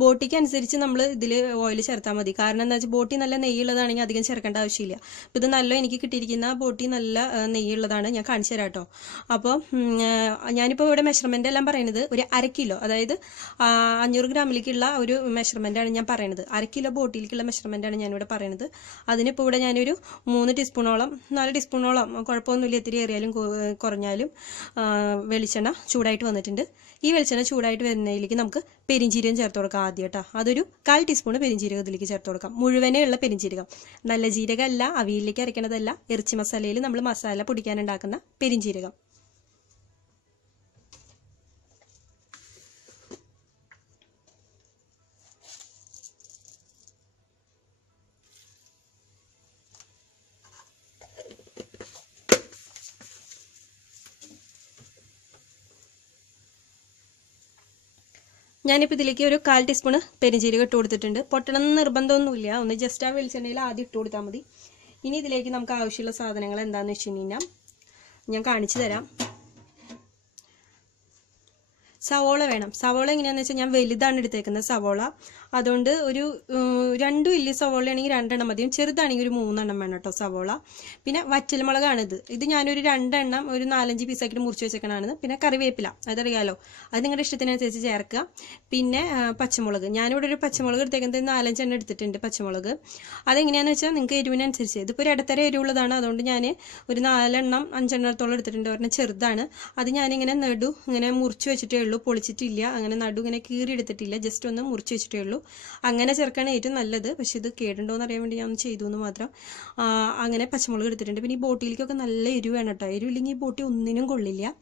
Boutique അനുസരിച്ച് നമ്മൾ ഇതിൽ ഓയിൽ ചേർത്താൽ മതി. കാരണം എന്താ വെച്ചാൽ ബോട്ടി നല്ല നെയ്യുള്ളതാണെങ്കിൽ അധികം ചേർക്കേണ്ട ആവശ്യമില്ല. അപ്പോൾ ഇത് നല്ല എനിക്ക് കിട്ടിയിരിക്കുന്ന ബോട്ടി നല്ല നെയ്യുള്ളതാണ്. ഞാൻ കാണിച്ചു തരാം കേട്ടോ. അപ്പോൾ ഞാനിപ്പോൾ ഇവിടെ മെഷർമെൻ്റ് എല്ലാം പറയുന്നത് ഒരു 1/2 കിലോ, അതായത് 500 ഗ്രാമിലേക്കുള്ള ഒരു മെഷർമെൻ്റാണ് ഞാൻ പറയുന്നത്. 1/2 കിലോ ബോട്ടിലേക്കുള്ള മെഷർമെൻ്റാണ് ഞാനിവിടെ പറയുന്നത്. അതിനിപ്പോൾ ഇവിടെ ഞാനൊരു 3 ടീസ്പൂണോളം 4 ടീസ്പൂണോളം കുഴപ്പമൊന്നുമില്ല, ഇത്തിരി ഏറിയാലും കുറഞ്ഞാലും വെളിച്ചെണ്ണ ചൂടായിട്ട് വന്നിട്ടുണ്ട്. ഈ വെളിച്ചെണ്ണ ചൂടായിട്ട് വരുന്നതിലേക്ക് നമുക്ക് പെരിഞ്ചീരകം ചേർത്ത് കൊടുക്കാം ആദ്യം കേട്ടോ. അതൊരു 1/4 ടീസ്പൂൺ പെരിഞ്ചീരകം ഇതിലേക്ക് ചേർത്ത് കൊടുക്കാം. മുഴുവനേ ഉള്ള പെരിഞ്ചീരകം, നല്ല ജീരകമല്ല, അവിയലിലേക്ക് അരയ്ക്കണതല്ല, ഇറച്ചി മസാലയിൽ നമ്മൾ മസാല പൊടിക്കാനുണ്ടാക്കുന്ന പെരിഞ്ചീരകം. ഞാനിപ്പോൾ ഇതിലേക്ക് ഒരു 1/4 ടീസ്പൂൺ പെരിഞ്ചീരകം ഇട്ട് കൊടുത്തിട്ടുണ്ട്. പൊട്ടണം നിർബന്ധമൊന്നുമില്ല, ഒന്ന് ജസ്റ്റ് ആ വെളിച്ചെണ്ണയിൽ ആദ്യം ഇട്ട് കൊടുത്താൽ മതി. ഇനി ഇതിലേക്ക് നമുക്ക് ആവശ്യമുള്ള സാധനങ്ങൾ എന്താണെന്ന് വെച്ച് കഴിഞ്ഞാൽ ഞാൻ കാണിച്ചു തരാം. സവോള വേണം. സവോള എങ്ങനെയാണെന്ന് വെച്ചാൽ ഞാൻ വലുതാണ് എടുത്തേക്കുന്നത് സവോള. അതുകൊണ്ട് ഒരു 2 വലിയ സവോള ആണെങ്കിൽ 2 എണ്ണം മതിയും, ചെറുതാണെങ്കിൽ ഒരു 3 എണ്ണം വേണം കേട്ടോ സവോള. പിന്നെ വറ്റൽമുളകാണിത്. ഇത് ഞാനൊരു 2 എണ്ണം ഒരു 4-5 പീസാക്കിയിട്ട് മുറിച്ച് വെച്ചേക്കണാണ്. പിന്നെ കറിവേപ്പില, അതറിയാലോ, അത് നിങ്ങളുടെ ഇഷ്ടത്തിനനുസരിച്ച് ചേർക്കുക. പിന്നെ പച്ചമുളക്, ഞാനിവിടെ ഒരു പച്ചമുളക് എടുത്തേക്കുന്നത് 4-5 എണ്ണം എടുത്തിട്ടുണ്ട് പച്ചമുളക്. അതെങ്ങനെയാണെന്ന് വെച്ചാൽ നിങ്ങൾക്ക് എരിവിനനുസരിച്ച്, ഇതിപ്പോൾ ഒരു ഇടത്തര എരിവുള്ളതാണ്, അതുകൊണ്ട് ഞാൻ ഒരു 4 എണ്ണം 5 എണ്ണത്തോളം എടുത്തിട്ടുണ്ട്. ഒരെണ്ണം ചെറുതാണ്, അത് ഞാനിങ്ങനെ ഇങ്ങനെ മുറിച്ച് വെച്ചിട്ടേ ഉള്ളൂ, പൊളിച്ചിട്ടില്ല, അങ്ങനെ നടു ഇങ്ങനെ കീറി എടുത്തിട്ടില്ല, ജസ്റ്റ് ഒന്ന് മുറിച്ച് വെച്ചിട്ടേ ഉള്ളൂ. അങ്ങനെ ചേർക്കാണ് ഏറ്റവും നല്ലത്. പക്ഷെ ഇത് കേടുണ്ടോ എന്ന് അറിയാൻ വേണ്ടി ഞാൻ ഒന്ന് ചെയ്തു എന്ന് മാത്രം. അങ്ങനെ പച്ചമുളക് എടുത്തിട്ടുണ്ട്. പിന്നെ ഈ ബോട്ടിലേക്കൊക്കെ നല്ല എരിവ് വേണം കേട്ടോ, എരിവില്ലെങ്കിൽ ഈ ബോട്ടി ഒന്നിനും കൊള്ളില്ല.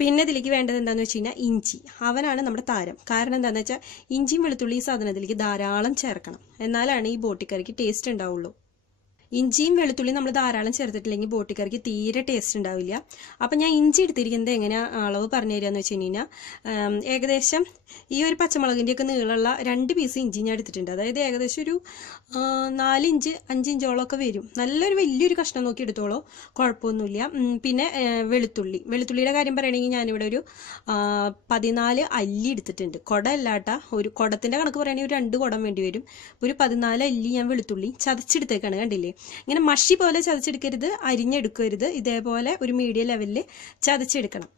പിന്നെ ഇതിലേക്ക് വേണ്ടത് എന്താണെന്ന് വെച്ച് കഴിഞ്ഞാൽ ഇഞ്ചി. അവനാണ് നമ്മുടെ താരം. കാരണം എന്താണെന്ന് വെച്ചാൽ ഇഞ്ചിയും വെളുത്തുള്ളി ഈ സാധനത്തിലേക്ക് ധാരാളം ചേർക്കണം, എന്നാലാണ് ഈ ബോട്ടിക്കറിക്ക് ടേസ്റ്റ് ഉണ്ടാവുള്ളൂ. ഇഞ്ചിയും വെളുത്തുള്ളിയും നമ്മൾ ധാരാളം ചേർത്തിട്ടില്ലെങ്കിൽ ബോട്ടിക്കറിക്ക് തീരെ ടേസ്റ്റ് ഉണ്ടാവില്ല. അപ്പം ഞാൻ ഇഞ്ചി എടുത്തിരിക്കുന്നത് എങ്ങനെയാണ് അളവ് പറഞ്ഞു തരികയെന്ന് വെച്ച് കഴിഞ്ഞാൽ, ഏകദേശം ഈ ഒരു പച്ചമുളകിൻ്റെയൊക്കെ നീളമുള്ള 2 പീസ് ഇഞ്ചി ഞാൻ എടുത്തിട്ടുണ്ട്. അതായത് ഏകദേശം ഒരു 4 ഇഞ്ച് 5 ഇഞ്ചോളമൊക്കെ വരും. നല്ലൊരു വലിയൊരു കഷ്ണം നോക്കി എടുത്തോളൂ, കുഴപ്പമൊന്നുമില്ല. പിന്നെ വെളുത്തുള്ളിയുടെ കാര്യം പറയുകയാണെങ്കിൽ ഞാനിവിടെ ഒരു 14 അല്ലി എടുത്തിട്ടുണ്ട്. കുട അല്ലാട്ടാ, ഒരു കുടത്തിൻ്റെ കണക്ക് പറയുകയാണെങ്കിൽ ഒരു 2 കുടം വേണ്ടി വരും. ഒരു 14 അല്ലി ഞാൻ വെളുത്തുള്ളി ചതച്ചെടുത്തേക്കാണ്, കണ്ടില്ലേ. ഇങ്ങനെ മഷി പോലെ ചതച്ചെടുക്കരുത്, അരിഞ്ഞെടുക്കരുത്, ഇതേപോലെ ഒരു മീഡിയം ലെവലിൽ ചതച്ചെടുക്കണം.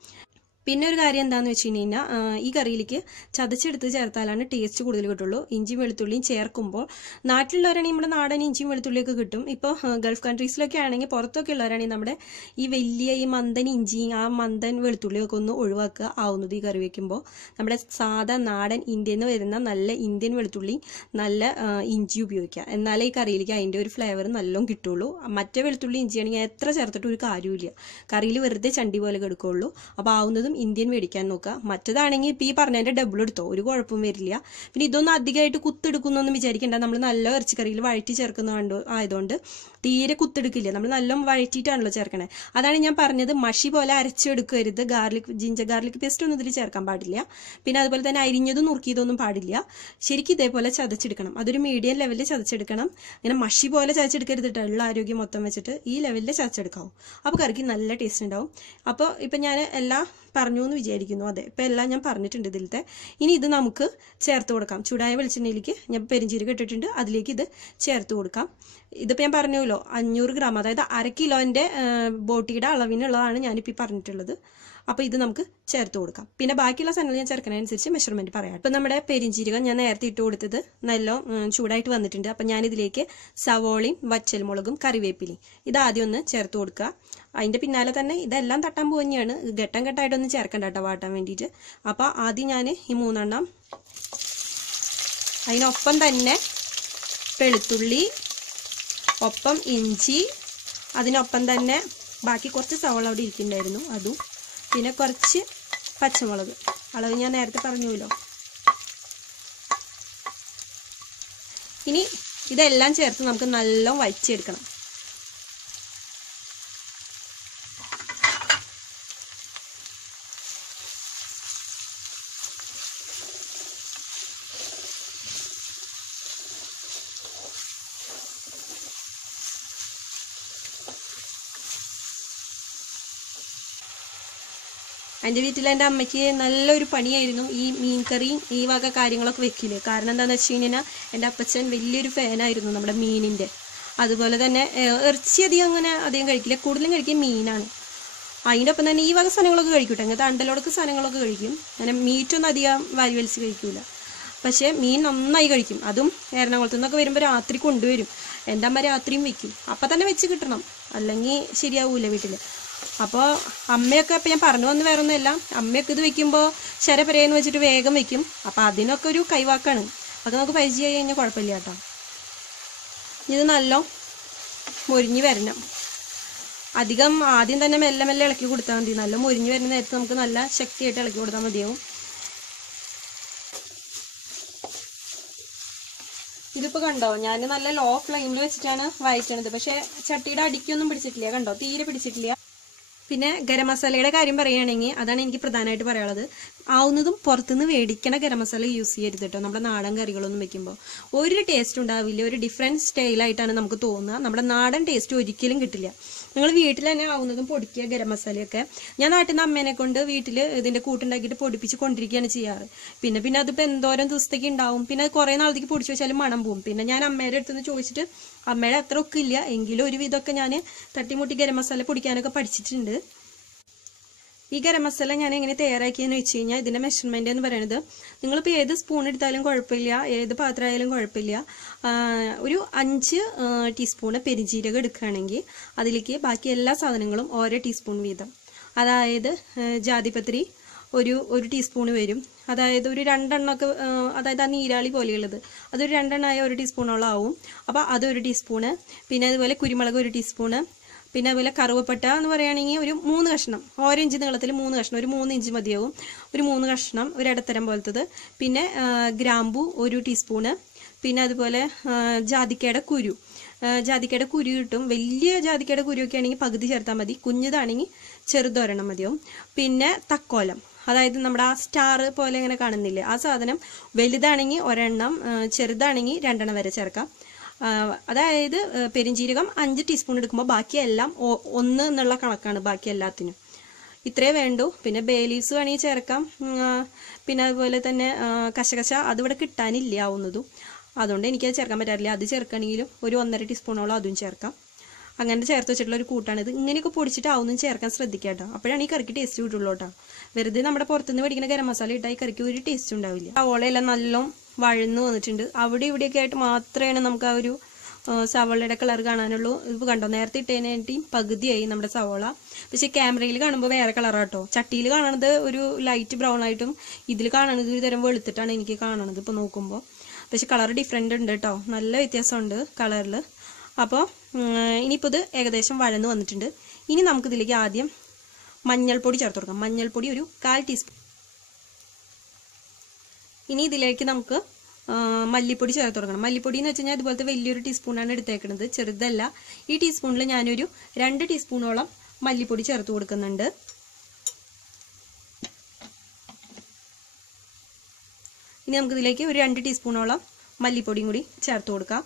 പിന്നെ ഒരു കാര്യം എന്താണെന്ന് വെച്ച് കഴിഞ്ഞാൽ, ഈ കറിയിലേക്ക് ചതച്ചെടുത്ത് ചേർത്താലാണ് ടേസ്റ്റ് കൂടുതൽ കിട്ടുള്ളൂ. ഇഞ്ചിയും വെളുത്തുള്ളിയും ചേർക്കുമ്പോൾ നാട്ടിലുള്ളവരാണെങ്കിൽ നമ്മുടെ നാടൻ ഇഞ്ചിയും വെളുത്തുള്ളിയൊക്കെ കിട്ടും. ഇപ്പോൾ ഗൾഫ് കൺട്രീസിലൊക്കെ ആണെങ്കിൽ, പുറത്തൊക്കെ ഉള്ളവരാണെങ്കിൽ നമ്മുടെ ഈ വലിയ ഈ മന്ദൻ ഇഞ്ചിയും ആ മന്ദൻ വെളുത്തുള്ളിയൊക്കെ ഒന്ന് ഒഴിവാക്കുക ആവുന്നത് ഈ കറി വയ്ക്കുമ്പോൾ. നമ്മുടെ സാധാ നാടൻ ഇന്ത്യയിൽ നിന്ന് വരുന്ന നല്ല ഇന്ത്യൻ വെളുത്തുള്ളി, നല്ല ഇഞ്ചി ഉപയോഗിക്കുക, എന്നാലേ ഈ കറിയിലേക്ക് അതിൻ്റെ ഒരു ഫ്ലേവർ നല്ലോണം കിട്ടുള്ളൂ. മറ്റേ വെളുത്തുള്ളി ഇഞ്ചിയാണെങ്കിൽ എത്ര ചേർത്തിട്ട് ഒരു കാര്യമില്ല, കറിയിൽ വെറുതെ ചണ്ടി പോലെ കിടക്കുള്ളൂ. അപ്പോൾ ആവുന്നതും ഇന്ത്യൻ മേടിക്കാൻ നോക്കുക. മറ്റേതാണെങ്കിൽ ഇപ്പോൾ ഈ പറഞ്ഞതിൻ്റെ ഡബിൾ എടുത്തോ, ഒരു കുഴപ്പവും വരില്ല. പിന്നെ ഇതൊന്നും അധികമായിട്ട് കുത്തെടുക്കുന്നൊന്നും വിചാരിക്കേണ്ട, നമ്മൾ നല്ല ഇറച്ചിക്കറിയിൽ വഴറ്റി ചേർക്കുന്ന ആയതുകൊണ്ട് തീരെ കുത്തെടുക്കില്ല. നമ്മൾ നല്ല വഴറ്റിയിട്ടാണല്ലോ ചേർക്കണേ. അതാണ് ഞാൻ പറഞ്ഞത്, മഷി പോലെ അരച്ചെടുക്കരുത്. ജിഞ്ചർ ഗാർലിക് പേസ്റ്റ് ഒന്നും ഇതിൽ ചേർക്കാൻ പാടില്ല. പിന്നെ അതുപോലെ തന്നെ അരിഞ്ഞതും നുറുക്കിയതൊന്നും പാടില്ല. ശരിക്കും ഇതേപോലെ ചതച്ചെടുക്കണം, അതൊരു മീഡിയം ലെവലിൽ ചതച്ചെടുക്കണം. ഇങ്ങനെ മഷി പോലെ ചതച്ചെടുക്കരുത് കേട്ടോ, ഉള്ള ആരോഗ്യം മൊത്തം വെച്ചിട്ട് ഈ ലെവലിൽ ചതച്ചെടുക്കാവും. അപ്പോൾ കറിക്ക് നല്ല ടേസ്റ്റ് ഉണ്ടാവും. അപ്പോൾ ഇപ്പം ഞാൻ എല്ലാം പറഞ്ഞു എന്ന് വിചാരിക്കുന്നു. അതെ, ഇപ്പം എല്ലാം ഞാൻ പറഞ്ഞിട്ടുണ്ട് ഇതിലത്തെ. ഇനി ഇത് നമുക്ക് ചേർത്ത് കൊടുക്കാം. ചൂടായ വെളിച്ചെണ്ണയിലേക്ക് ഞാൻ പെരിഞ്ചീരകം ഇട്ടിട്ടുണ്ട്, അതിലേക്ക് ഇത് ചേർത്ത് കൊടുക്കാം. ഇതിപ്പോൾ ഞാൻ പറഞ്ഞല്ലോ 500 ഗ്രാം, അതായത് 1/2 കിലോൻ്റെ ബോട്ടിയുടെ അളവിനുള്ളതാണ് ഞാനിപ്പോൾ പറഞ്ഞിട്ടുള്ളത്. അപ്പോൾ ഇത് നമുക്ക് ചേർത്ത് കൊടുക്കാം. പിന്നെ ബാക്കിയുള്ള സാധനങ്ങൾ ഞാൻ ചേർക്കുന്നതിനനുസരിച്ച് മെഷർമെൻറ്റ് പറയാം. ഇപ്പം നമ്മുടെ പെരിഞ്ചീരകം ഞാൻ നേരത്തെ ഇട്ട് കൊടുത്തത് നല്ല ചൂടായിട്ട് വന്നിട്ടുണ്ട്. അപ്പം ഞാനിതിലേക്ക് സവോളയും വറ്റൽമുളകും കറിവേപ്പിലയും ഇതാദ്യം ഒന്ന് ചേർത്ത് കൊടുക്കുക. അതിൻ്റെ പിന്നാലെ തന്നെ ഇതെല്ലാം തട്ടാൻ പോകുന്നതാണ്, ഘട്ടം ഘട്ടമായിട്ടൊന്നും ചേർക്കണ്ട കേട്ടോ വാട്ടാൻ വേണ്ടിയിട്ട്. അപ്പോൾ ആദ്യം ഞാൻ ഈ 3 എണ്ണം, അതിനൊപ്പം തന്നെ വെളുത്തുള്ളി, ഒപ്പം ഇഞ്ചി, അതിനൊപ്പം തന്നെ ബാക്കി കുറച്ച് സവോള അവിടെ ഇരിക്കുന്നുണ്ടായിരുന്നു അതും, പിന്നെ കുറച്ച് പച്ചമുളക്, അളവ് ഞാൻ നേരത്തെ പറഞ്ഞുവല്ലോ. ഇനി ഇതെല്ലാം ചേർത്ത് നമുക്ക് നല്ലോണം വഴറ്റിയെടുക്കണം. എൻ്റെ വീട്ടിൽ എൻ്റെ അമ്മയ്ക്ക് നല്ലൊരു പണിയായിരുന്നു ഈ മീൻ കറിയും ഈ വക കാര്യങ്ങളൊക്കെ വെക്കില്ലേ. കാരണം എന്താണെന്ന് വെച്ച് കഴിഞ്ഞാൽ എൻ്റെ അപ്പച്ചൻ വലിയൊരു ഫാനായിരുന്നു നമ്മുടെ മീനിൻ്റെ. അതുപോലെ തന്നെ ഇറച്ചി അധികം കഴിക്കില്ല, കൂടുതലും കഴിക്കുക മീനാണ്. അതിൻ്റെ ഒപ്പം തന്നെ ഈ വക സാധനങ്ങളൊക്കെ കഴിക്കൂട്ടെ, അങ്ങനത്തെ അണ്ടലോടൊക്കെ സാധനങ്ങളൊക്കെ കഴിക്കും. അങ്ങനെ മീറ്റൊന്നും അധികം വാരി വലിച്ച് കഴിക്കൂല. പക്ഷേ മീൻ നന്നായി കഴിക്കും. അതും എറണാകുളത്തു നിന്നൊക്കെ വരുമ്പോൾ രാത്രി കൊണ്ടുവരും. എൻ്റെ അമ്മ രാത്രിയും വെക്കും. അപ്പം തന്നെ വെച്ച് കിട്ടണം, അല്ലെങ്കിൽ ശരിയാവൂല വീട്ടിൽ. അപ്പോൾ അമ്മയൊക്കെ ഇപ്പം ഞാൻ പറഞ്ഞു വന്ന് വേറെ ഒന്നുമല്ല, അമ്മയൊക്കെ ഇത് വെക്കുമ്പോൾ ശരപരയെന്ന് വെച്ചിട്ട് വേഗം വെക്കും. അപ്പം അതിനൊക്കെ ഒരു കൈവാക്കാണ്. അതൊക്കെ നമുക്ക് പരിചയമായി കഴിഞ്ഞാൽ കുഴപ്പമില്ല കേട്ടോ. ഇത് നല്ല മൊരിഞ്ഞ് വരണം. അധികം ആദ്യം തന്നെ മെല്ലെ മെല്ലെ ഇളക്കി കൊടുത്താൽ മതി. നല്ല മൊരിഞ്ഞ് വരുന്ന നേരത്ത് നമുക്ക് നല്ല ശക്തിയായിട്ട് ഇളക്കി കൊടുത്താൽ മതിയാവും. ഇതിപ്പോൾ കണ്ടോ, ഞാൻ നല്ല ലോ ഫ്ലെയിമിൽ വെച്ചിട്ടാണ് വഴറ്റണത്. പക്ഷേ ചട്ടിയുടെ അടിക്കൊന്നും പിടിച്ചിട്ടില്ല, കണ്ടോ, തീരെ പിടിച്ചിട്ടില്ല. പിന്നെ ഗരം മസാലയുടെ കാര്യം പറയുകയാണെങ്കിൽ അതാണ് എനിക്ക് പ്രധാനമായിട്ട് പറയാനുള്ളത്. ആവുന്നതും പുറത്തുനിന്ന് മേടിക്കണ ഗരം മസാല യൂസ് ചെയ്യരുത് കേട്ടോ. നമ്മുടെ നാടൻ കറികളൊന്നും വെക്കുമ്പോൾ ഒരു ടേസ്റ്റ് ഉണ്ടാവില്ല, ഒരു ഡിഫറെൻറ്റ് സ്റ്റൈലായിട്ടാണ് നമുക്ക് തോന്നുക. നമ്മുടെ നാടൻ ടേസ്റ്റ് ഒരിക്കലും കിട്ടില്ല. നിങ്ങൾ വീട്ടിൽ തന്നെ ആവുന്നതും പൊടിക്കുക ഗരം മസാലയൊക്കെ. ഞാൻ നാട്ടിൽ നിന്ന് അമ്മേനെ കൊണ്ട് വീട്ടിൽ ഇതിൻ്റെ കൂട്ടുണ്ടാക്കിയിട്ട് പൊടിപ്പിച്ച് കൊണ്ടിരിക്കുകയാണ് ചെയ്യാറ്. പിന്നെ അതിപ്പോൾ എന്തോരം ദിവസത്തേക്ക് ഉണ്ടാവും. പിന്നെ കുറേ നാളത്തേക്ക് പൊടിച്ച് വെച്ചാലും മണം പോവും. പിന്നെ ഞാൻ അമ്മയുടെ അടുത്തുനിന്ന് ചോദിച്ചിട്ട്, അമ്മയുടെ അത്ര ഒക്കെ ഇല്ല എങ്കിലും ഒരു വിധമൊക്കെ ഞാൻ തട്ടിമുട്ടി ഗരം മസാല പൊടിക്കാനൊക്കെ പഠിച്ചിട്ടുണ്ട്. ഈ ഗരം മസാല ഞാൻ എങ്ങനെ തയ്യാറാക്കിയെന്ന് വെച്ച് കഴിഞ്ഞാൽ ഇതിൻ്റെ മെഷർമെൻ്റ് എന്ന് പറയുന്നത്, നിങ്ങളിപ്പോൾ ഏത് സ്പൂൺ എടുത്താലും കുഴപ്പമില്ല, ഏത് പാത്രമായാലും കുഴപ്പമില്ല. ഒരു 5 ടീസ്പൂണ് പെരിഞ്ജീരകം എടുക്കുകയാണെങ്കിൽ അതിലേക്ക് ബാക്കി എല്ലാ സാധനങ്ങളും ഓരോ ടീസ്പൂൺ വീതം. അതായത് ജാതിപത്രി ഒരു ടീസ്പൂണ് വരും. അതായത് ഒരു 2 എണ്ണമൊക്കെ, അതായത് ആ നീരാളി പോലെയുള്ളത് അതൊരു 2 എണ്ണമായ 1 ടീസ്പൂണോളം ആവും. അപ്പോൾ അതൊരു ടീസ്പൂണ്. പിന്നെ അതുപോലെ കുരുമുളക് 1 ടീസ്പൂണ്. പിന്നെ അതുപോലെ കറുവപ്പട്ട എന്ന് പറയുകയാണെങ്കിൽ ഒരു 3 കഷ്ണം, 1 ഇഞ്ച് നീളത്തിൽ 3 കഷ്ണം, ഒരു 3 ഇഞ്ച് മതിയാവും. ഒരു 3 കഷ്ണം, ഒരു ഇടത്തരം പോലത്തത്. പിന്നെ ഗ്രാമ്പു 1 ടീസ്പൂണ്. പിന്നെ അതുപോലെ ജാതിക്കയുടെ കുരു കിട്ടും. വലിയ ജാതിക്കയുടെ കുരുവൊക്കെ ആണെങ്കിൽ പകുതി ചേർത്താൽ മതി, കുഞ്ഞതാണെങ്കിൽ ചെറുതൊരെണ്ണം മതിയാവും. പിന്നെ തക്കോലം, അതായത് നമ്മുടെ ആ സ്റ്റാർ പോലെ ഇങ്ങനെ കാണുന്നില്ലേ, ആ സാധനം വലുതാണെങ്കിൽ 1 എണ്ണം, ചെറുതാണെങ്കിൽ 2 എണ്ണം വരെ ചേർക്കാം. അതായത് പെരിഞ്ജീരകം 5 ടീസ്പൂൺ എടുക്കുമ്പോൾ ബാക്കിയെല്ലാം 1 എന്നുള്ള കണക്കാണ് ബാക്കി എല്ലാത്തിനും. ഇത്രേ വേണ്ടൂ. പിന്നെ ബേ ലീവ്സ് വേണമെങ്കിൽ ചേർക്കാം. പിന്നെ അതുപോലെ തന്നെ കശകശ അതിവിടെ കിട്ടാനില്ല ആവുന്നതും, അതുകൊണ്ട് എനിക്കത് ചേർക്കാൻ പറ്റാറില്ല. അത് ചേർക്കുകയാണെങ്കിലും ഒരു 1.5 ടീസ്പൂണോളം അതും ചേർക്കാം. അങ്ങനെ ചേർത്ത് വെച്ചിട്ടുള്ള ഒരു കൂട്ടാണിത്. ഇങ്ങനെയൊക്കെ പൊടിച്ചിട്ട് ആവുന്നതും ചേർക്കാൻ ശ്രദ്ധിക്കുക കേട്ടോ. അപ്പോഴാണ് ഈ കറിക്ക് ടേസ്റ്റ് കിട്ടുള്ളൂ കേട്ടോ. വെറുതെ നമ്മുടെ പുറത്തുനിന്ന് മേടിക്കുന്ന ഗരം മസാല ഇട്ടാൽ ഈ കറിക്ക് ഒരു ടേസ്റ്റ് ഉണ്ടാവില്ല. സവോളയെല്ലാം നല്ല വഴന്നു വന്നിട്ടുണ്ട്. അവിടെ ഇവിടെയൊക്കെ ആയിട്ട് മാത്രമേ നമുക്ക് ആ ഒരു സവോളയുടെ കളർ കാണാനുള്ളൂ. ഇത് കണ്ടോ, നേരത്തെ ഇട്ടതിനായിട്ട് പകുതിയായി നമ്മുടെ സവോള. പക്ഷേ ക്യാമറയിൽ കാണുമ്പോൾ വേറെ കളറാട്ടോ. ചട്ടിയിൽ കാണുന്നത് ഒരു ലൈറ്റ് ബ്രൗൺ ആയിട്ടും ഇതിൽ കാണുന്നത് ഒരു തരം വെളുത്തിട്ടാണ് എനിക്ക് കാണുന്നത് ഇപ്പോൾ നോക്കുമ്പോൾ. പക്ഷെ കളർ ഡിഫറെൻ്റ് ഉണ്ട് കേട്ടോ, നല്ല വ്യത്യാസമുണ്ട് കളറിൽ. അപ്പോൾ ഇനിയിപ്പോൾ ഇത് ഏകദേശം വഴന്ന് വന്നിട്ടുണ്ട്. ഇനി നമുക്കിതിലേക്ക് ആദ്യം മഞ്ഞൾപ്പൊടി ചേർത്ത് കൊടുക്കാം. മഞ്ഞൾപ്പൊടി ഒരു 1/4 ടീസ്പൂൺ. ഇനി ഇതിലേക്ക് നമുക്ക് മല്ലിപ്പൊടി ചേർത്ത് കൊടുക്കണം. മല്ലിപ്പൊടി എന്ന് വെച്ച് കഴിഞ്ഞാൽ ഇതുപോലത്തെ വലിയൊരു ടീസ്പൂണാണ് എടുത്തേക്കുന്നത്, ചെറുതല്ല. ഈ ടീസ്പൂണിൽ ഞാനൊരു 2 ടീസ്പൂണോളം മല്ലിപ്പൊടി ചേർത്ത് കൊടുക്കുന്നുണ്ട്. ഇനി നമുക്കിതിലേക്ക് ഒരു 2 ടീസ്പൂണോളം മല്ലിപ്പൊടിയും കൂടി ചേർത്ത് കൊടുക്കാം.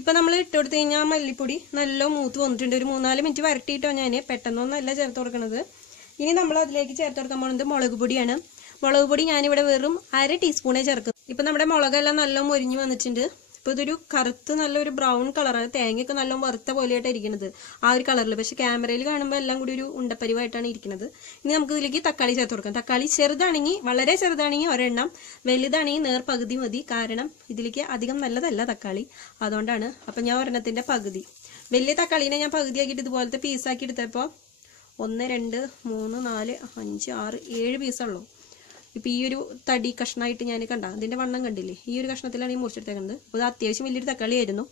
ഇപ്പം നമ്മൾ ഇട്ട് കൊടുത്തു കഴിഞ്ഞാൽ മല്ലിപ്പൊടി നല്ല മൂത്ത് വന്നിട്ടുണ്ട്. ഒരു 3-4 മിനിറ്റ് വരട്ടിയിട്ടോ ഞാൻ, പെട്ടെന്നൊന്നല്ല ചേർത്ത് കൊടുക്കുന്നത്. ഇനി നമ്മൾ അതിലേക്ക് ചേർത്ത് കൊടുക്കാൻ പോകുന്നത് മുളക് പൊടിയാണ്. മുളക് പൊടി ഞാനിവിടെ വെറും 1/2 ടീസ്പൂണേ ചേർക്കും. ഇപ്പം നമ്മുടെ മുളകെല്ലാം നല്ല മൊരിഞ്ഞ് വന്നിട്ടുണ്ട്. ഇപ്പോൾ ഇതൊരു കറുത്ത് നല്ലൊരു ബ്രൗൺ കളറാണ്. തേങ്ങയൊക്കെ നല്ല വറുത്ത പോലെയായിട്ടാണ് ഇരിക്കുന്നത് ആ ഒരു കളറിൽ. പക്ഷേ ക്യാമറയിൽ കാണുമ്പോൾ എല്ലാം കൂടി ഒരു ഉണ്ടപ്പരിവായിട്ടാണ് ഇരിക്കുന്നത്. ഇനി നമുക്ക് ഇതിലേക്ക് തക്കാളി ചേർത്ത് കൊടുക്കാം. തക്കാളി ചെറുതാണെങ്കിൽ, വളരെ ചെറുതാണെങ്കിൽ 1 എണ്ണം, വലുതാണെങ്കിൽ നേർ പകുതി മതി. കാരണം ഇതിലേക്ക് അധികം നല്ലതല്ല തക്കാളി, അതുകൊണ്ടാണ്. അപ്പം ഞാൻ 1 എണ്ണത്തിൻ്റെ പകുതി, വലിയ തക്കാളീനെ ഞാൻ പകുതിയാക്കിയിട്ട് ഇതുപോലത്തെ പീസാക്കി എടുത്തപ്പോൾ 1, 2, 3, 4, 5, 6, 7 പീസുള്ളൂ. ഇപ്പം ഈ ഒരു തടി കഷ്ണമായിട്ട് ഞാൻ കണ്ട അതിൻ്റെ വണ്ണം കണ്ടില്ലേ, ഈ ഒരു കഷ്ണത്തിലാണ് ഈ മുറിച്ചെടുത്തേക്കുന്നത്. അപ്പോൾ ഇത് അത്യാവശ്യം വലിയൊരു തക്കാളി ആയിരുന്നു.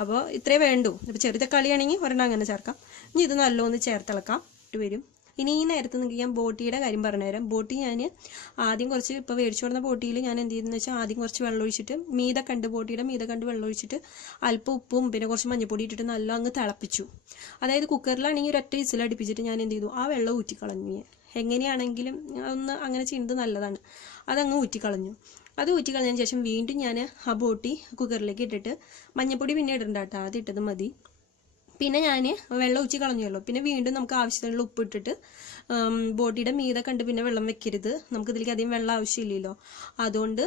അപ്പോൾ ഇത്രേ വേണ്ടൂ. ഇപ്പോൾ ചെറിയ തക്കാളിയാണെങ്കിൽ 1 എണ്ണം അങ്ങനെ ചേർക്കാം. ഇനി ഇത് നല്ലോന്ന് ചേർത്തിളക്കാം ഇട്ട് വരും. ഇനി ഈ നേരത്ത് നിങ്ങൾക്ക് ഞാൻ ബോട്ടിയുടെ കാര്യം പറഞ്ഞുതരാം. ബോട്ടി ഞാൻ ആദ്യം കുറച്ച്, ഇപ്പോൾ മേടിച്ചു കൊടുക്കുന്ന ബോട്ടിയിൽ ഞാൻ എന്ത് ചെയ്തെന്ന് വെച്ചാൽ ആദ്യം കുറച്ച് വെള്ളം ഒഴിച്ചിട്ട് ബോട്ടിയുടെ മീത വെള്ളം ഒഴിച്ചിട്ട് അല്പം ഉപ്പും പിന്നെ കുറച്ച് മഞ്ഞപ്പൊടി ഇട്ടിട്ട് നല്ല അങ്ങ് തിളപ്പിച്ചു. അതായത് കുക്കറിലാണെങ്കിൽ 1 ഒറ്റ വിസിൽ അടുപ്പിച്ചിട്ട് ഞാൻ എന്ത് ചെയ്തു, ആ വെള്ളം ഊറ്റിക്കളഞ്ഞു. എങ്ങനെയാണെങ്കിലും ഒന്ന് അങ്ങനെ ചെയ്യുന്നത് നല്ലതാണ്. അതങ്ങ് ഊറ്റിക്കളഞ്ഞു. അത് ഊറ്റിക്കളഞ്ഞതിന് ശേഷം വീണ്ടും ഞാൻ ആ ബോട്ടി കുക്കറിലേക്ക് ഇട്ടിട്ട്, മഞ്ഞപ്പൊടി പിന്നെ ഇടണ്ട കേട്ടോ, അത് ഇട്ടത് മതി. പിന്നെ ഞാൻ വെള്ളം ഒഴിച്ച് കളഞ്ഞല്ലോ. പിന്നെ വീണ്ടും നമുക്ക് ആവശ്യത്തിനുള്ള ഉപ്പ് ഇട്ടിട്ട് ബോട്ടിയുടെ മീതെ കണ്ട് പിന്നെ വെള്ളം വെക്കരുത്. നമുക്ക് ഇതിലേക്ക് അധികം വെള്ളം ആവശ്യമില്ലല്ലോ. അതുകൊണ്ട്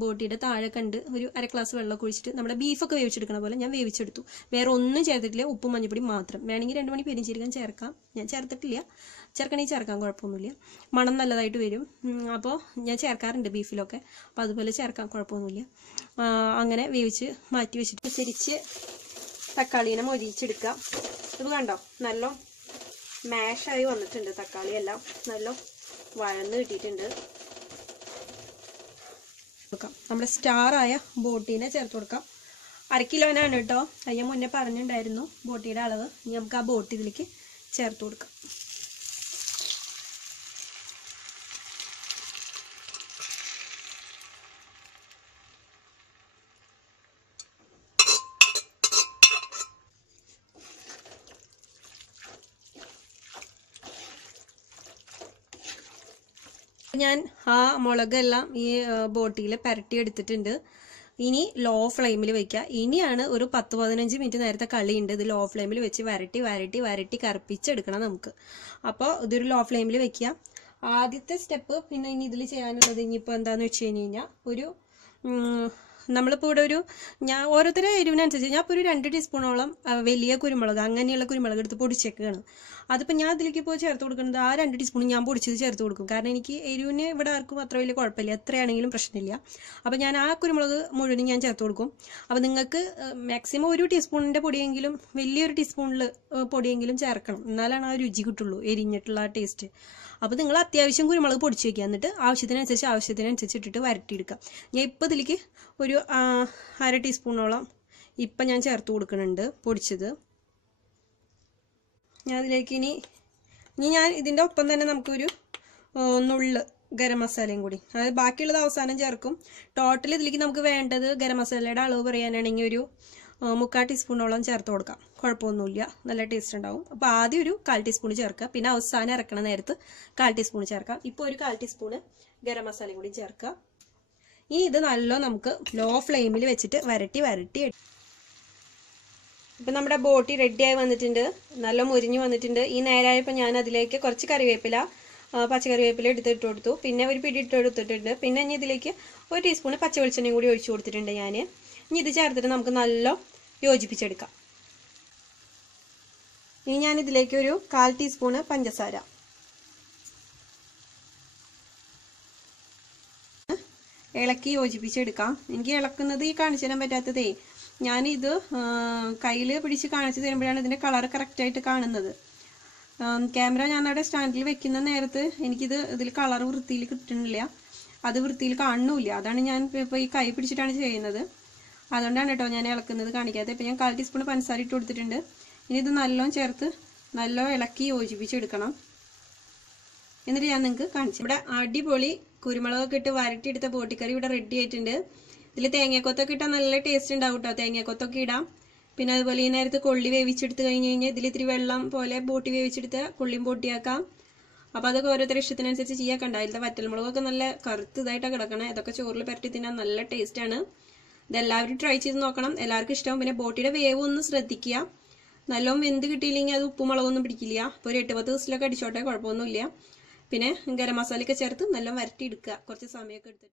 ബോട്ടിയുടെ താഴെ കണ്ട് ഒരു 1/2 ഗ്ലാസ് വെള്ളം ഒഴിച്ചിട്ട് നമ്മുടെ ബീഫൊക്കെ വേവിച്ചെടുക്കണ പോലെ ഞാൻ വേവിച്ചെടുത്തു. വേറെ ഒന്നും ചേർത്തിട്ടില്ല, ഉപ്പും മഞ്ഞപ്പൊടി മാത്രം. വേണമെങ്കിൽ 2 മണി പെരിഞ്ചീരകം ചേർക്കാം, ഞാൻ ചേർത്തിട്ടില്ല. ചേർക്കണമെങ്കിൽ ചേർക്കാം, കുഴപ്പമൊന്നുമില്ല. മണം നല്ലതായിട്ട് വരും. അപ്പോൾ ഞാൻ ചേർക്കാറുണ്ട് ബീഫിലൊക്കെ, അപ്പോൾ അതുപോലെ ചേർക്കാം, കുഴപ്പമൊന്നുമില്ല. അങ്ങനെ വേവിച്ച് മാറ്റി വെച്ചിട്ട് തിരിച്ച് തക്കാളീനെ മൊരിച്ചെടുക്കാം. ഇത് കണ്ടോ, നല്ല മാഷായി വന്നിട്ടുണ്ട്. തക്കാളി എല്ലാം നല്ല വഴന്ന് കിട്ടിയിട്ടുണ്ട്. നമ്മുടെ സ്റ്റാറായ ബോട്ടീനെ ചേർത്ത് കൊടുക്കാം. 1/2 കിലോനാണ് കേട്ടോ. ഞാൻ മുന്നേ പറഞ്ഞിട്ടുണ്ടായിരുന്നു ബോട്ടിയുടെ അളവ്. ഇനി നമുക്ക് ആ ബോട്ടി ഇതിലേക്ക് ചേർത്ത് കൊടുക്കാം. ഞാൻ ആ മുളകെല്ലാം ഈ ബോട്ടിയിൽ പുരട്ടി എടുത്തിട്ടുണ്ട്. ഇനി ലോ ഫ്ലെയിമിൽ വെക്കുക. ഇനിയാണ് ഒരു 10-15 മിനിറ്റ് നേരത്തെ കളിയുണ്ട്. ഇത് ലോ ഫ്ലെയിമിൽ വെച്ച് വരട്ടി കറുപ്പിച്ചെടുക്കണം നമുക്ക്. അപ്പോൾ ഇതൊരു ലോ ഫ്ലെയിമിൽ വെക്കുക. ആദ്യത്തെ സ്റ്റെപ്പ് പിന്നെ ഇനി ഇതിൽ ചെയ്യാനുള്ളത് ഇനിയിപ്പോൾ എന്താണെന്ന് വെച്ച് കഴിഞ്ഞാൽ ഒരു നമ്മളിപ്പോൾ ഇവിടെ ഞാൻ ഓരോരുത്തരുടെ എരിവിനനുസരിച്ച് ഞാൻ ഇപ്പോൾ ഒരു 2 ടീസ്പൂണോളം വലിയ കുരുമുളക്, അങ്ങനെയുള്ള കുരുമുളക് എടുത്ത് പൊടിച്ചേക്കുകയാണ്. അതിപ്പോൾ ഞാൻ ഇതിലേക്ക് ഇപ്പോൾ ചേർത്ത് കൊടുക്കുന്നത് ആ 2 ടീസ്പൂൺ ഞാൻ പൊടിച്ചത് ചേർത്ത് കൊടുക്കും. കാരണം എനിക്ക് എരിവിന് ഇവിടെ ആർക്കും അത്ര വലിയ കുഴപ്പമില്ല, എത്രയാണെങ്കിലും പ്രശ്നമില്ല. അപ്പോൾ ഞാൻ ആ കുരുമുളക് മുഴുവനും ഞാൻ ചേർത്ത് കൊടുക്കും. അപ്പോൾ നിങ്ങൾക്ക് മാക്സിമം 1 ടീസ്പൂണിൻ്റെ പൊടിയെങ്കിലും, വലിയൊരു ടീസ്പൂണിൽ പൊടിയെങ്കിലും ചേർക്കണം, എന്നാലാണ് ആ രുചി കിട്ടുള്ളൂ, എരിഞ്ഞിട്ടുള്ള ആ ടേസ്റ്റ്. അപ്പോൾ നിങ്ങൾ അത്യാവശ്യം കുരുമുളക് പൊടിച്ച് വയ്ക്കുക. എന്നിട്ട് ആവശ്യത്തിനനുസരിച്ച് ഇട്ടിട്ട് വരട്ടിയെടുക്കുക. ഞാൻ ഇപ്പോൾ ഇതിലേക്ക് ഒരു 1/2 ടീസ്പൂണോളം ഇപ്പം ഞാൻ ചേർത്ത് കൊടുക്കുന്നുണ്ട് പൊടിച്ചത്. ഞാൻ അതിലേക്ക് ഇനി ഞാൻ ഇതിൻ്റെ ഒപ്പം തന്നെ നമുക്കൊരു നുള്ള് ഗരം മസാലയും കൂടി, അതായത് ബാക്കിയുള്ളത് അവസാനം ചേർക്കും. ടോട്ടൽ ഇതിലേക്ക് നമുക്ക് വേണ്ടത് ഗരം മസാലയുടെ അളവ് പറയാനാണെങ്കിൽ ഒരു 3/4 ടീസ്പൂണോളം ചേർത്ത് കൊടുക്കാം, കുഴപ്പമൊന്നുമില്ല, നല്ല ടേസ്റ്റ് ഉണ്ടാവും. അപ്പോൾ ആദ്യം ഒരു 1/4 ടീസ്പൂൺ ചേർക്കുക, പിന്നെ അവസാനം ഇറക്കണ നേരത്ത് 1/4 ടീസ്പൂൺ ചേർക്കാം. ഇപ്പോൾ ഒരു 1/4 ടീസ്പൂണ് ഗരം മസാലയും കൂടി ചേർക്കുക. ഇനി ഇത് നല്ല നമുക്ക് ലോ ഫ്ലെയിമിൽ വെച്ചിട്ട് വരട്ടി ഇപ്പം നമ്മുടെ ബോട്ടി റെഡിയായി വന്നിട്ടുണ്ട്, നല്ല മുരിഞ്ഞ് വന്നിട്ടുണ്ട്. ഈ നേരമായപ്പോൾ ഞാൻ അതിലേക്ക് കുറച്ച് കറിവേപ്പില, പച്ചക്കറിവേപ്പില എടുത്തിട്ട് കൊടുത്തു, പിന്നെ ഒരു പിടി ഇട്ട് കൊടുത്തിട്ടുണ്ട്. പിന്നെ ഇനി ഇതിലേക്ക് 1 ടീസ്പൂൺ പച്ച വെളിച്ചെണ്ണയും കൂടി ഒഴിച്ചു കൊടുത്തിട്ടുണ്ട് ഞാൻ. ഇനി ഇത് ചേർത്തിട്ട് നമുക്ക് നല്ല യോജിപ്പിച്ചെടുക്കാം. ഇനി ഞാൻ ഇതിലേക്ക് ഒരു 1/4 ടീസ്പൂണ് പഞ്ചസാര, ഇളക്കി യോജിപ്പിച്ചെടുക്കാം. എനിക്ക് ഇളക്കുന്നത് ഈ കാണിച്ചു തരാൻ പറ്റാത്തതേ, ഞാനിത് കയ്യിൽ പിടിച്ച് കാണിച്ചു തരുമ്പോഴാണ് ഇതിൻ്റെ കളർ കറക്റ്റായിട്ട് കാണുന്നത്. ക്യാമറ ഞാൻ അവിടെ സ്റ്റാൻഡിൽ വെക്കുന്ന നേരത്ത് ഇതിൽ കളർ വൃത്തിയിൽ കിട്ടുന്നില്ല, അത് വൃത്തിയിൽ കാണുന്നില്ല. അതാണ് ഞാൻ ഇപ്പോൾ ഈ കൈ പിടിച്ചിട്ടാണ് ചെയ്യുന്നത്, അതുകൊണ്ടാണ് കേട്ടോ ഞാൻ ഇളക്കുന്നത് കാണിക്കാത്തത്. ഇപ്പം ഞാൻ 1/4 ടീസ്പൂൺ പഞ്ചസാര ഇട്ട് കൊടുത്തിട്ടുണ്ട്. ഇനി ഇത് നല്ലോണം ചേർത്ത് നല്ല ഇളക്കി യോജിപ്പിച്ചെടുക്കണം. എന്നിട്ട് ഞാൻ നിങ്ങൾക്ക് കാണിച്ചു. ഇവിടെ അടിപൊളി കുരുമുളകൊക്കെ ഇട്ട് വരട്ടിയെടുത്ത ബോട്ടിക്കറി ഇവിടെ റെഡി ആയിട്ടുണ്ട്. ഇതിൽ തേങ്ങാക്കൊത്തൊക്കെ ഇട്ടാൽ നല്ല ടേസ്റ്റ് ഉണ്ടാവും കേട്ടോ, തേങ്ങാക്കൊത്തൊക്കെ ഇടാം. പിന്നെ അതുപോലെ ഈ നേരത്ത് കൊള്ളി വേവിച്ചെടുത്ത് കഴിഞ്ഞ് കഴിഞ്ഞാൽ ഇതിൽ ഇത്തിരി വെള്ളം പോലെ ബോട്ടി വേവിച്ചെടുത്ത് കൊള്ളിയും ബോട്ടിയാക്കാം. അപ്പോൾ അതൊക്കെ ഓരോരുത്തരുടെ ഇഷ്ടത്തിനനുസരിച്ച് ചെയ്യാൻ കണ്ട. അതിലത്തെ വറ്റൽമുളകൊക്കെ നല്ല കറുത്തതായിട്ടാണ് കിടക്കണം. ഇതൊക്കെ ചോറിൽ പരട്ടി തിന്നാൻ നല്ല ടേസ്റ്റാണ്. ഇതെല്ലാവരും ട്രൈ ചെയ്ത് നോക്കണം, എല്ലാവർക്കും ഇഷ്ടമാവും. പിന്നെ ബോട്ടിയുടെ വേവ് ഒന്ന് ശ്രദ്ധിക്കുക, നല്ലോണം വെന്ത് കിട്ടിയില്ലെങ്കിൽ അത് ഉപ്പും മുളകൊന്നും പിടിക്കില്ല. അപ്പോൾ ഒരു 8-10 ദിവസത്തിലൊക്കെ അടിച്ചോട്ടെ, കുഴപ്പമൊന്നുമില്ല. പിന്നെ ഗരം മസാലയൊക്കെ ചേർത്ത് നല്ല വരട്ടി എടുക്കുക, കുറച്ച് സമയമൊക്കെ എടുത്തിട്ട്.